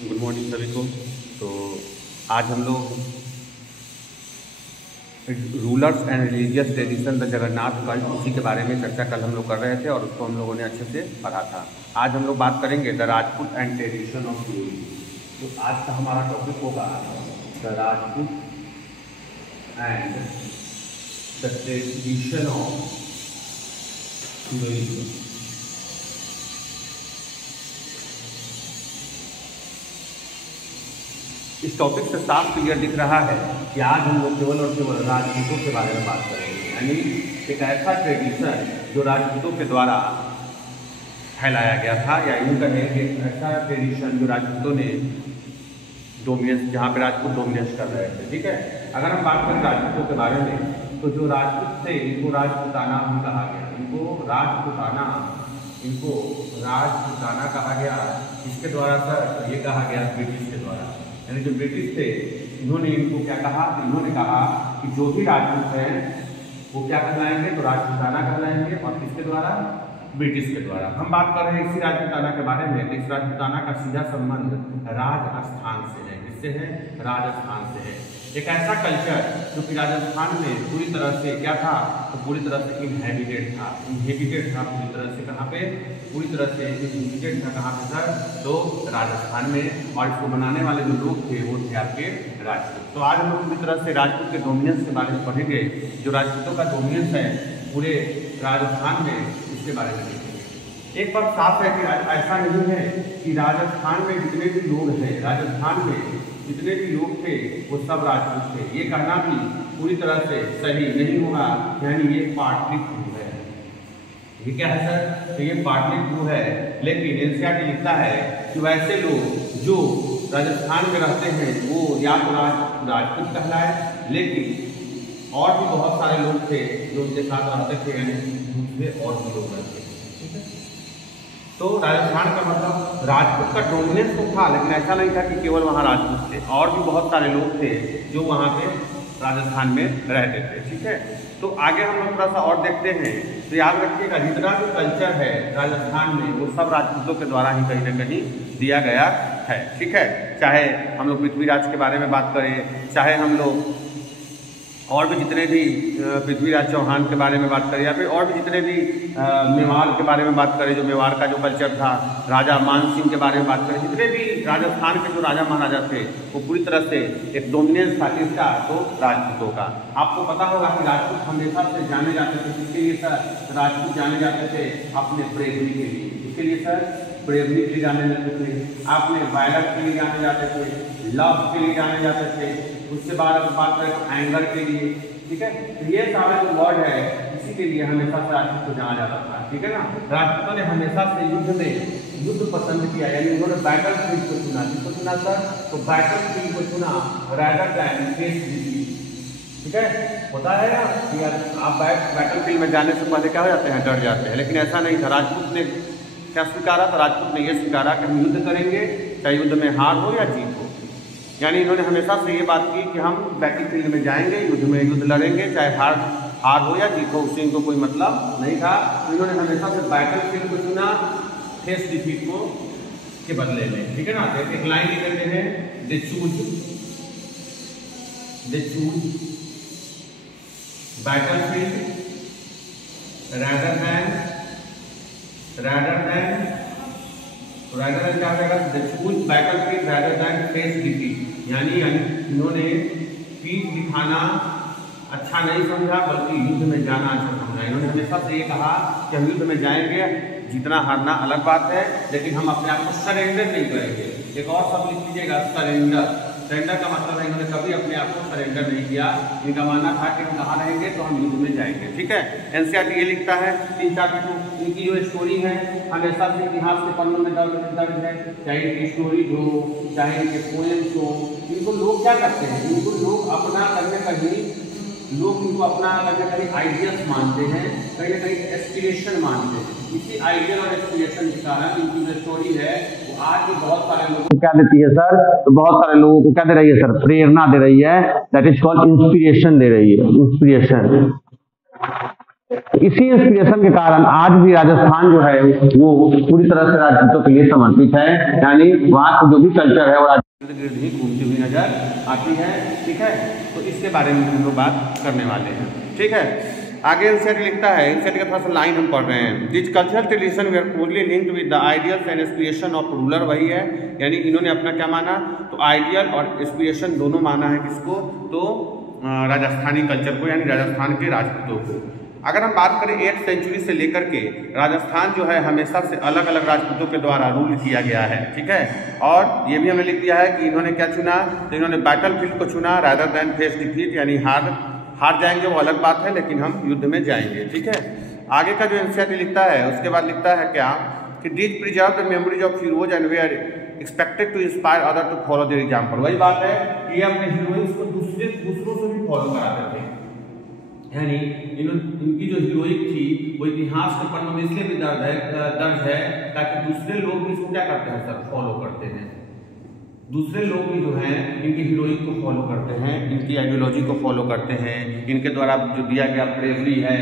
Good morning सभी को। तो आज हम लोग rulers and religious tradition the Jagannath cult उसी के बारे में चर्चा कल हम लोग कर रहे थे और उसको हम लोगों ने अच्छे से पढ़ा था। आज हम लोग बात करेंगे the Rajput and tradition of Yuri. तो आज का हमारा टॉपिक होगा the Rajput and the tradition of Yuri. इस टॉपिक से साफ क्लियर दिख रहा है कि आज हम लोग केवल और केवल राजपूतों के बारे में बात करेंगे, यानी एक ऐसा ट्रेडिशन जो राजपूतों के द्वारा फैलाया गया था, या यूँ कहें कि एक ऐसा ट्रेडिशन जो राजपूतों ने डोमिनेंस, जहाँ पे राजपूत डोमिनेंस कर रहे थे। ठीक है, अगर हम बात करें राजपूतों के बारे में तो जो राजपूत थे इनको राजपूताना भी कहा गया, इनको राजपूताना कहा गया। इसके द्वारा सर ये कहा गया ब्रिटिश के द्वारा, यानी जो ब्रिटिश थे इन्होंने इनको क्या कहा, इन्होंने कहा कि जो भी राजपूत हैं वो क्या कहलाएंगे, तो राजपूताना कहलाएंगे। और किसके द्वारा? ब्रिटिश के द्वारा। हम बात कर रहे हैं इसी राजपूताना के बारे में। इस राजपूताना का सीधा संबंध राजस्थान से है। किससे है? राजस्थान से है। एक ऐसा कल्चर जो कि राजस्थान में पूरी तरह से क्या था, तो पूरी तरह से इनहेबिटेड था पूरी तरह से। कहाँ पे? पूरी तरह से इनहेबिटेड था। कहाँ पे सर? तो राजस्थान में। और इसको बनाने वाले जो लोग थे वो थे आपके राजपूत। तो आज हम लोग पूरी तरह से राजपूत के डोमिनेंस के बारे में पढ़ेंगे, जो राजपूतों का डोमिनेंस है पूरे राजस्थान में, इसके बारे में देखेंगे। एक बात साफ है कि ऐसा नहीं है कि राजस्थान में जितने भी लोग हैं, राजस्थान में जितने भी लोग थे वो सब राजपूत थे, ये कहना भी पूरी तरह से सही नहीं होगा। यानी ये पाटलिपुत्र है। ये क्या है सर? तो ये पाटलिपुत्र है। लेकिन एनसीईआरटी लिखता है कि वैसे लोग जो राजस्थान में रहते हैं वो या तो राजपूत कहलाए, लेकिन और भी बहुत सारे लोग थे जो उनके साथ रहते थे, यानी दूसरे और भी लोग रहते थे। ठीक है, तो राजस्थान का मतलब राजपूत का डोमिनेंस तो था, लेकिन ऐसा नहीं था कि केवल वहाँ राजपूत थे, और भी बहुत सारे लोग थे जो वहाँ पे राजस्थान में रहते थे। ठीक है, तो आगे हम लोग थोड़ा सा और देखते हैं। तो याद रखिएगा जितना भी कल्चर है राजस्थान में वो सब राजपूतों के द्वारा ही कहीं ना कहीं दिया गया है। ठीक है, चाहे हम लोग पृथ्वीराज के बारे में बात करें, चाहे हम लोग और भी जितने भी पृथ्वीराज चौहान के बारे में बात करें, या फिर और भी जितने भी मेवाड़ के बारे में बात करें, जो मेवाड़ का जो कल्चर था, राजा मान सिंह के बारे में बात करें, जितने भी राजस्थान के जो राजा महाराजा थे वो पूरी तरह से एक डोमिनेंस था किसका, तो राजपूतों का। आपको पता होगा कि राजपूत हमेशा से जाने जाते थे, किसके लिए सर? राजपूत जाने जाते थे अपने ब्रेवरी के लिए। किसके लिए सर? ब्रेवरी के लिए जाने जाते थे। आपने वायलट के लिए जाने जाते थे, लव के लिए जाने जाते थे। उसके बाद अगर बात करें तो एंगर के लिए। ठीक है, तो ये सारा जो वर्ड है इसी के लिए हमेशा से राजपूत को जाना जाता था। ठीक है ना, राजपूतों ने हमेशा से युद्ध पसंद किया, यानी उन्होंने बैटल फील्ड को चुना। किसको चुना सर? तो बैटल फील्ड को चुना रादर देन फेस डिफीट। ठीक है, होता है ना कि आप बैटल फील्ड में जाने से पहले क्या हो जाते हैं, डर जाते हैं, लेकिन ऐसा नहीं था। राजपूत ने क्या स्वीकारा? तो राजपूत ने यह स्वीकारा कि हम युद्ध करेंगे, चाहे युद्ध में हार हो या जीत हो। यानी इन्होंने हमेशा से ये बात की कि हम बैटल फील्ड में जाएंगे, युद्ध लड़ेंगे, चाहे हार हो या जीत हो, उससे इनको कोई मतलब नहीं था। इन्होंने हमेशा से बैटल फील्ड को चुना फेस डिफीट को के बदले में। ठीक है ना, एक लाइन लिखते हैं, they choose battle field rather than क्या हो जाएगा? they choose battlefield rather than face defeat। यानी इन्होंने पीठ दिखाना अच्छा नहीं समझा, बल्कि युद्ध में जाना अच्छा समझा। इन्होंने हमेशा से ये कहा कि हम युद्ध में जाएंगे, जीतना हारना अलग बात है, लेकिन हम अपने आप को सरेंडर नहीं करेंगे। एक और शब्द लिख लीजिएगा, सरेंडर का मतलब है इन्होंने कभी अपने आप को सरेंडर नहीं किया। इनका मानना था कि हम कहाँ रहेंगे, तो हम युद्ध में जाएंगे। ठीक है, एनसीईआरटी ये लिखता है। तीन चार इनकी जो स्टोरी है हमेशा से इतिहास के पन्नों में दर्ज है, चाहे इनकी स्टोरी हो, चाहे इनके पोएम्स हो। इनको लोग क्या करते हैं? इनको लोग अपना करने कहीं आइडियल्स मानते हैं, कहीं ना कहीं एस्पिरेशन मानते हैं। इसी आइडियल और एस्पिरेशन के कारण इनकी जो स्टोरी है वो आज भी बहुत सारे लोगों को क्या देती है सर? तो बहुत सारे लोगों को क्या दे रही है सर? प्रेरणा दे रही है। दैट इज कॉल्ड इंस्पिरेशन दे रही है, इंस्पिरेशन। इसी इंस्पिरेशन के कारण आज भी राजस्थान जो है वो पूरी तरह से राजपूतों के लिए समर्पित है, यानी वहाँ का जो भी कल्चर है वो इर्द गिर्द ही घूमती हुई नजर आती है। ठीक है, तो इसके बारे में हम लोग बात करने वाले हैं। ठीक है, आगे एनसीईआरटी लिखता है, एनसीईआरटी का थोड़ा सा लाइन हम पढ़ रहे हैं। This cultural tradition we are closely linked with the ideals and aspiration of ruler, वही है, यानी इन्होंने अपना क्या माना, तो आइडियल और एस्पिरेशन दोनों माना है किसको, तो राजस्थानी कल्चर को, यानी राजस्थान के राजपूतों को। अगर हम बात करें 8th सेंचुरी से लेकर के राजस्थान जो है हमेशा से अलग अलग राजपूतों के द्वारा रूल किया गया है। ठीक है, और ये भी हमने लिख दिया है कि इन्होंने क्या चुना, तो इन्होंने बैटल फील्ड को चुना रादर देन फेस डिफीट, यानी हार जाएंगे वो अलग बात है, लेकिन हम युद्ध में जाएंगे। ठीक है, आगे का जो एनसीईआरटी लिखता है उसके बाद लिखता है क्या, कि did preserve the memories of heroes and वे are expected to inspire other to follow their example. वही बात है कि ये अपने हीरोइंस को दूसरों से भी फॉलो कराते थे, यानी इनकी जो हीरोइक थी वो इतिहास के पन्नों में इसलिए भी दर्ज है ताकि दूसरे लोग भी इसको क्या करते हैं सर, फॉलो करते हैं। दूसरे लोग भी जो हैं इनकी हीरोइक को फॉलो करते हैं, इनकी आइडियोलॉजी को फॉलो करते हैं, इनके द्वारा जो दिया गया ब्रेवरी है,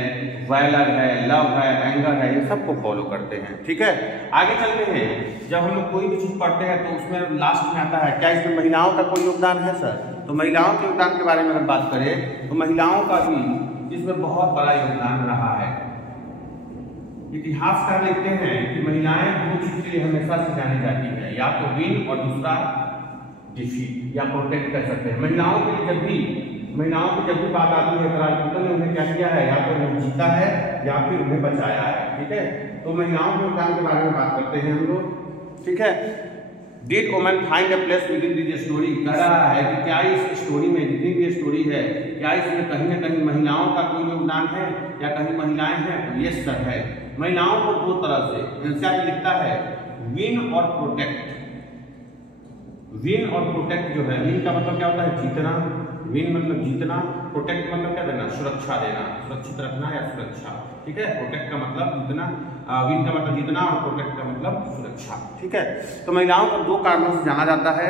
वैलर है, लव है, एंगर है, इन सबको फॉलो करते हैं। ठीक है, आगे चलते हैं। जब हम लोग कोई भी चीज़ पढ़ते हैं तो उसमें लास्ट में आता है क्या, इसमें महिलाओं का कोई योगदान है सर, तो महिलाओं के योगदान के बारे में अगर बात करें तो महिलाओं का भी इसमें बहुत बड़ा योगदान रहा है। इतिहासकार लिखते हैं कि महिलाएं दो चीज के लिए हमेशा से जानी जाती है, या तो विन और दूसरा डिफीट या प्रोटेक्ट कर सकते हैं। महिलाओं की जब भी बात आती है तो राजपूतों ने उन्हें क्या किया है, या तो उन्हें जीता है या फिर उन्हें बचाया है। ठीक है, तो महिलाओं के योगदान के बारे में बात करते हैं हम लोग। ठीक है, did women find a place with in this story, कह रहा है कि क्या इस स्टोरी में, जितनी भी स्टोरी है, क्या इसमें कहीं ना कहीं महिलाओं का कोई योगदान है या कहीं महिलाएं हैं, तो ये सर है। महिलाओं को दो तरह से एनसीईआरटी लिखता है, विन और प्रोटेक्ट। विन और प्रोटेक्ट जो है, विन का मतलब क्या होता है, जीतना, विन मतलब जीतना, प्रोटेक्ट मतलब क्या देना, सुरक्षा देना, सुरक्षित रखना या सुरक्षा। ठीक है, प्रोटेक्ट का मतलब जीतना, विन का मतलब जीतना और प्रोटेक्ट का मतलब सुरक्षा। ठीक है, तो महिलाओं को दो कारणों से जाना जाता है।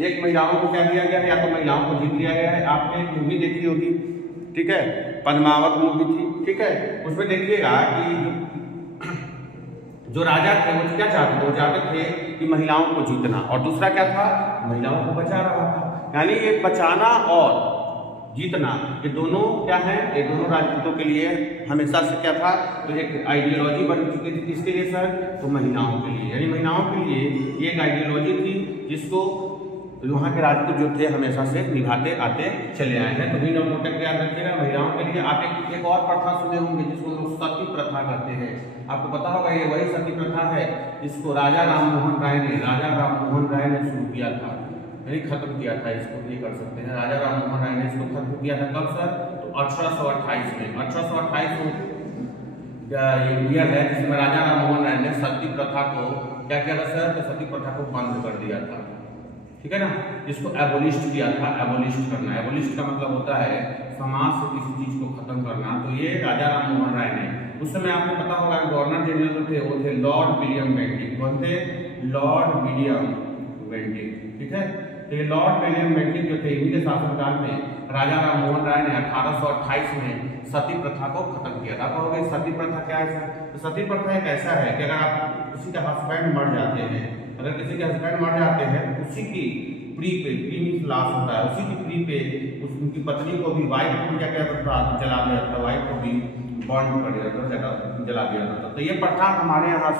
एक, महिलाओं को क्या दिया गया है, या तो महिलाओं को जीत लिया गया है। आपने एक मूवी देखी होगी, ठीक है, पद्मावत मूवी थी। ठीक है, उसमें देखिएगा कि जो राजा थे वो क्या चाहते थे, वो चाहते थे कि महिलाओं को जीतना, और दूसरा क्या था, महिलाओं को बचा रहा था। यानी ये बचाना और जीतना, ये दोनों क्या है, ये दोनों राजपूतों के लिए हमेशा से क्या था, तो एक आइडियोलॉजी बन चुकी थी। किसके लिए सर, तो महिलाओं के लिए, यानी महिलाओं के लिए ये एक आइडियोलॉजी थी जिसको वहाँ के राजपूत जो थे हमेशा से निभाते आते चले आए हैं। तो विन और प्रोटेक्ट याद रखिएगा महिलाओं के लिए। आप एक और प्रथा सुने होंगे जिसको लोग सती प्रथा कहते हैं, आपको पता होगा, ये वही सती प्रथा है जिसको राजा राममोहन राय ने शुरू किया था, नहीं खत्म किया था, इसको ये कर सकते हैं, राजा राममोहन राय ने इसको खत्म किया था। कब सर, तो 1828 में। 1828 में ईयर है जिसमें राजा राममोहन राय ने सती प्रथा को क्या किया था सर, तो सती प्रथा को बंद कर दिया था। ठीक है ना, इसको एबोलिस्ट किया था। एबोलिस्ट करना, एबोलिस्ट का मतलब होता है समाज से किसी चीज को खत्म करना। तो ये राजा राममोहन राय ने, उस समय आपको पता होगा गवर्नर जनरल जो थे वो थे लॉर्ड विलियम बेंटिक। कौन थे, लॉर्ड विलियम बेंटिक। ठीक है, तो ये लॉर्ड विलियम बेंटिक जो थे, इन्हीं के शासनकाल में राजा राममोहन राय ने 1828 में सती प्रथा को खत्म किया था। कहोगे सती प्रथा क्या है सर, तो सती प्रथा एक ऐसा है कि अगर आप किसी का हस्बैंड मर जाते हैं, अगर किसी के हस्बैंड मर जाते हैं, उसी की प्री पे, प्री मीन्स लाश होता है, उसी की प्री पे उनकी पत्नी को भी, वाइफ को क्या क्या जला दिया जाता, वाइफ को भी बर्न कर दिया जाता, जला दिया जाता। तो ये प्रथा हमारे यहाँ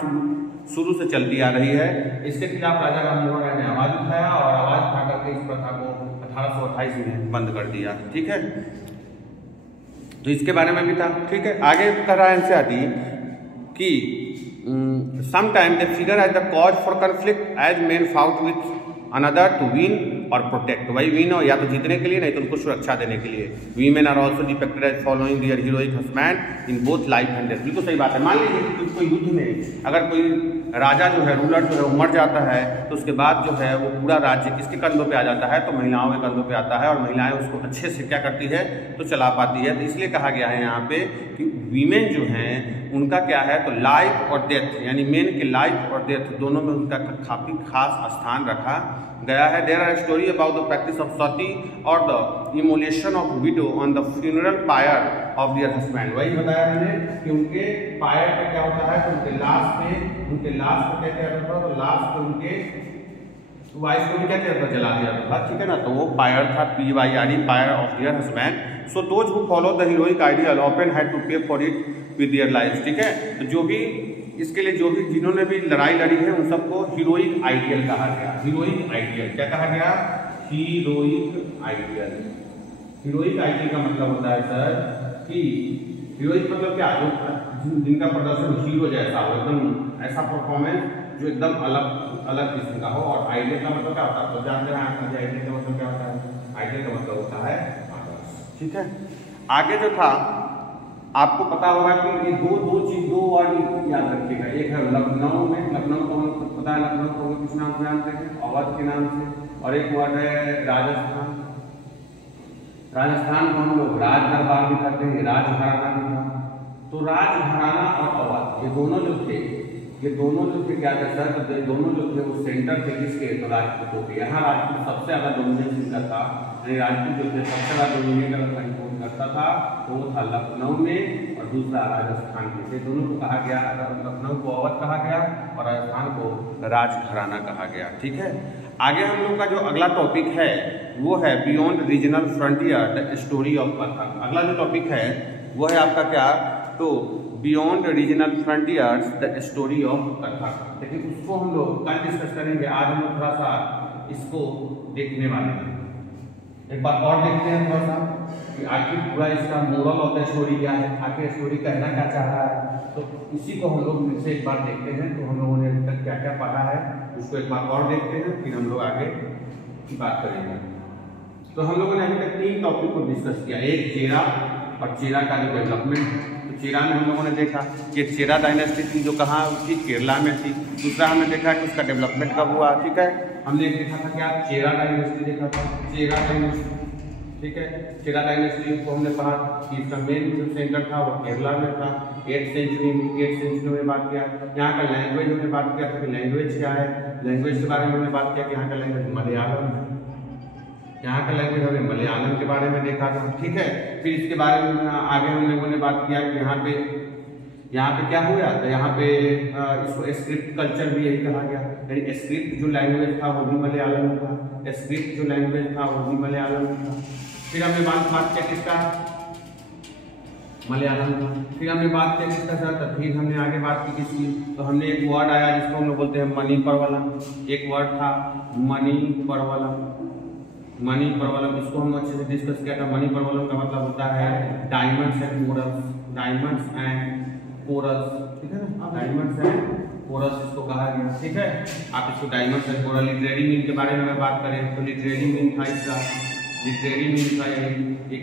शुरू से चलती आ रही है। इसके खिलाफ राजा राममोहन राय ने आवाज उठाया और आवाज उठा करके इस प्रथा को 1828 में बंद कर दिया। ठीक है, तो इसके बारे में भी था। ठीक है, आगे कर रहा है एनसीईआरटी कि sometimes they figure as the cause for conflict as men fought with another to win or protect। वही विन हो या तो जीतने के लिए, नहीं तो उनको सुरक्षा देने के लिए। Women are also depicted as following their heroic husband in both life and death। बिल्कुल सही बात है। मान लीजिए कि कोई युद्ध में अगर कोई राजा जो है, रूलर जो है वो मर जाता है, तो उसके बाद जो है वो पूरा राज्य किसके कंधों पे आ जाता है, तो महिलाओं के कंधों पे आता है, और महिलाएं उसको अच्छे से क्या करती है, तो चला पाती है। तो इसलिए कहा गया है यहाँ पे कि वीमेन जो हैं उनका क्या है, तो लाइफ और डेथ, यानी मेन के लाइफ और डेथ दोनों में उनका काफ़ी खास स्थान रखा गया है। There are story about the practice of sati और the immolation of widow on the funeral pyre of their husband. वही बताया मैंने कि उनके पायर पे क्या होता है, तो उनके लाश पे क्या किया जाता था, तो लाश पे उनके वाइफ को भी क्या किया जाता, जला दिया जाता था, ठीक है ना। तो वो पायर था, PYRE, pyre of their husband. So those who follow the heroic ideal often had to pay for it with their life, ठीक है। तो जो भी इसके लिए जो भी जिन्होंने भी लड़ाई लड़ी है उन सबको हीरोइक आइडियल कहा गया। हीरोइक आइडियल क्या कहा गया, हीरोइक आइडियल। हीरोइक आइडियल का मतलब होता है सर कि हीरोइक मतलब क्या, जिनका प्रदर्शन हीरो जैसा हो, एकदम ऐसा परफॉर्मेंस जो एकदम अलग किस्म का हो। और आइडियल का मतलब क्या होता है, तो जानते हैं आप आइडियल का मतलब क्या होता है, आइडियल का मतलब होता है आदर्श, ठीक है। आगे जो था आपको पता होगा कि ये दो वर्ड याद रखिएगा। एक है लखनऊ में, लखनऊ को हम पता है, लखनऊ को किस नाम से जानते हैं, अवध के नाम से। और एक वर्ड है राजस्थान, राजस्थान को हम लोग राज दरबार भी कहते हैं, राजघराना भी था। तो राजघराना और अवध ये दोनों जो थे क्या थे सर, तो ये दोनों जो थे वो सेंटर थे किसके, तो राजपूतों के। यहाँ राजपूत सबसे ज्यादा डोमिनेट इनका था, यानी राजपूत जो थे सबसे ज्यादा डोमिनेट करता था, तो वो था लखनऊ में और दूसरा राजस्थान में। दोनों को कहा गया, लखनऊ को अवध कहा गया और राजस्थान को राजघराना कहा गया, ठीक है। आगे हम लोग का जो अगला टॉपिक है वो है beyond regional frontier the story of Kathak. अगला जो टॉपिक है वो है आपका क्या, तो beyond regional frontiers the story of Kathak. लेकिन उसको हम लोग कल डिस्कस करेंगे, आज हम लोग थोड़ा सा इसको देखने वाले हैं। एक बार और देखते हैं थोड़ा सा कि आखिर पूरा इसका मोरल ऑफ द स्टोरी क्या है, आखिर स्टोरी कहना क्या चाह रहा है। तो इसी को हम लोग फिर से एक बार देखते हैं। तो हम लोगों ने अभी तक क्या क्या पढ़ा है उसको एक बार और देखते हैं, फिर हम लोग आगे की बात करेंगे। तो हम लोगों ने अभी तक 3 टॉपिक को डिस्कस किया, एक चेरा और चेरा का जो डेवलपमेंट। तो चेरा में हम लोगों ने देखा कि चेरा डायनेस्टी थी जो कहाँ थी, केरला में थी। दूसरा हमने देखा कि उसका डेवलपमेंट कब हुआ, ठीक है। हमने देखा था क्या, चेरा डायनेस्टी देखा था, चेरा डायनेस्टी, ठीक है। चेरा डायनेस्टी को हमने पढ़ा कि इसका मेन जो सेंटर था वो केरला में था। 8th सेंचुरी में बात किया। यहाँ का लैंग्वेज हमने बात किया था कि लैंग्वेज क्या है, लैंग्वेज के बारे में हमने बात किया कि यहाँ का लैंग्वेज मलयालम है। यहाँ का लैंग्वेज हमने मलयालम के बारे में देखा था, ठीक है। फिर इसके बारे में आगे हम लोगों ने बात किया कि यहाँ पे क्या हुआ, तो यहाँ पे इसको स्क्रिप्ट कल्चर भी यही कहा गया, यानी स्क्रिप्ट जो लैंग्वेज था वो भी मलयालम था, स्क्रिप्ट जो लैंग्वेज था वो भी मलयालम था। फिर हमने बात किया किसका, मलयालम था। फिर हमने बात किया किसका सर, तो फिर हमने आगे बात की किसकी, तो हमने एक वर्ड आया जिसको हम लोग बोलते हैं मणिपर्वलम। एक वर्ड था मणिपर्वलम, मणिपर्वलम, इसको हम अच्छे से डिस्कस किया था। मणिपर्वलम का मतलब होता है diamonds and corals, diamonds and corals, ठीक है ना, डायमंड्स एंड कोरल्स इसको कहा गया, ठीक है। आप इसको diamonds and coral, literary mean के बारे में बात करें तो लिटरेरी मीन था इसका, लिटरेरी मीन था ये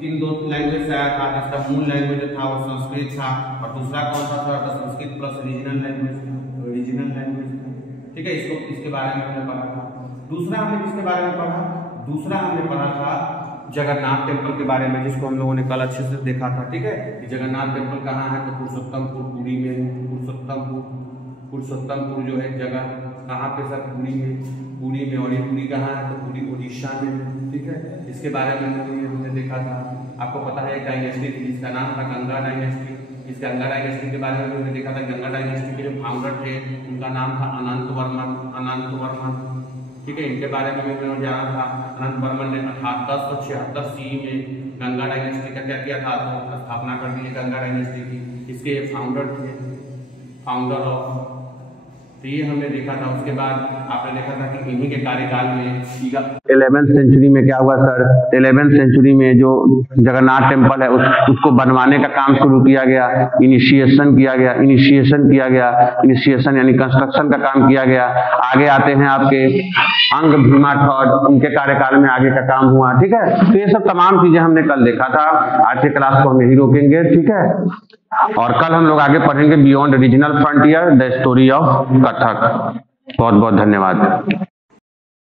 किन 2 लैंग्वेज से आया था। इसका मूल लैंग्वेज था वो संस्कृत था और दूसरा कौन सा था, संस्कृत प्लस रीजनल लैंग्वेज था, रीजनल लैंग्वेज था, ठीक है। इसके बारे में हमने पढ़ा था। दूसरा हमने किसके बारे में पढ़ा, दूसरा हमने पढ़ा था जगन्नाथ टेम्पल के बारे में, जिसको हम लोगों ने कल अच्छे से देखा था, ठीक है। कि जगन्नाथ टेम्पल कहाँ है, तो पुरुषोत्तमपुर पुरी में है। पुरुषोत्तमपुर जो है जगह कहाँ पे सर, पुरी में। और ये पुरी कहाँ है, तो पुरी उड़ीसा में, ठीक है। इसके बारे में हमने देखा था। आपको पता है एक डायनेस्टी थी जिसका नाम था गंगा डायनेस्टी। इस गंगा डायनेस्टी के बारे में हमने देखा था। गंगा डायनेस्टी के जो फाउंडर थे उनका नाम था अनंत वर्मन, ठीक है। इनके बारे में हमने जाना था। अनंत वर्मन ने 1076 CE में गंगा डायनेस्टी का क्या किया था, तो स्थापना कर दी गंगा डायनेस्टी की। इसके फाउंडर थे, फाउंडर ऑफ, तो ये हमने देखा था। उसके बाद आपने देखा था कि इन्हीं के कार्यकाल में 11th सेंचुरी में क्या हुआ सर, 11th सेंचुरी में जो जगन्नाथ टेम्पल है उसको बनवाने का काम शुरू किया गया, इनिशिएशन यानी कंस्ट्रक्शन का काम किया गया। आगे आते हैं आपके अंग भीमा थर्ड, उनके कार्यकाल में आगे का काम हुआ, ठीक है। तो ये सब तमाम चीजें हमने कल देखा था। आज के क्लास को हम यही रोकेंगे, ठीक है। और कल हम लोग आगे पढ़ेंगे beyond regional frontier the story of Kathak. बहुत बहुत धन्यवाद।